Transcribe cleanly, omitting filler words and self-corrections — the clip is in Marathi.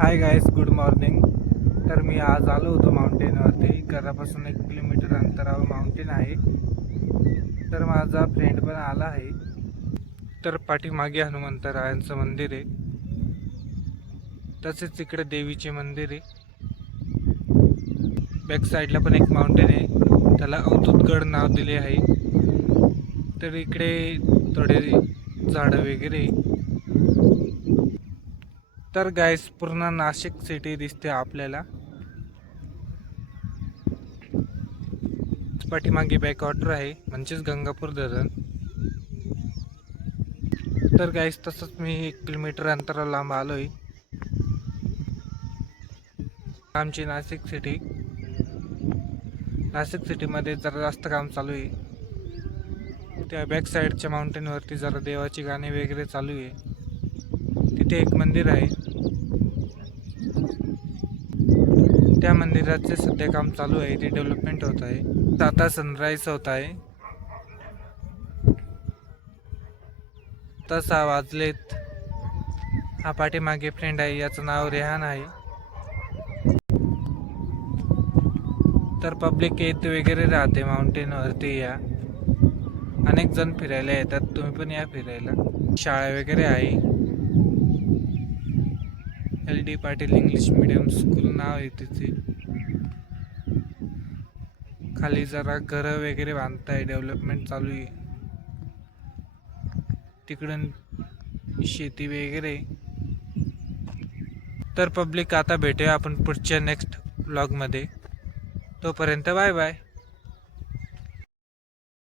Hi guys, good morning. तर मी आज आलो होतो माउंटेनवरती. घरापासून 1 किलोमीटर अंतरावर माउंटेन आहे. तर माझा फ्रेंड पण आला आहे. तर पाठीमागे हनुमंतरायांचं मंदिर आहे, तसेच इकडे देवीचे मंदिर आहे. बॅक साईडला पण एक माउंटेन आहे, त्याला अवधूतगड नाव दिले आहे. तर इकडे थोडे झाडं वगैरे. तर गाईस, पूर्ण नाशिक सिटी दिसते आपल्याला. पाठीमागे बॅकवॉटर आहे, म्हणजेच गंगापूर धरण. तर गाईस, तसंच मी 1 किलोमीटर अंतरावर लांब आलोय. आमची नाशिक सिटीमध्ये जरा जास्त काम चालू आहे. त्या बॅक साईडच्या माउंटेनवरती जरा देवाची गाणी वगैरे चालू आहे. तिथे एक मंदिर आहे, त्या मंदिराचे सध्या काम चालू आहे, ते डेव्हलपमेंट होत आहे. आता सनराईज होत आहे. 6 वाजलेत. हा पाठीमागे फ्रेंड आहे, याचं नाव रेहान आहे. तर पब्लिक येत वगैरे राहते माउंटेनवरती. या अनेक जण फिरायला येतात, तुम्ही पण या फिरायला. शाळा वगैरे आहे, LD Patil English medium school नाव आहे तिथे. खाली जरा घरं वगैरे बांधताय, डेव्हलपमेंट चालू आहे. तिकडून शेती वगैरे. तर पब्लिक, आता भेटूया आपण पुढच्या नेक्स्ट व्लॉगमध्ये. तोपर्यंत बाय बाय.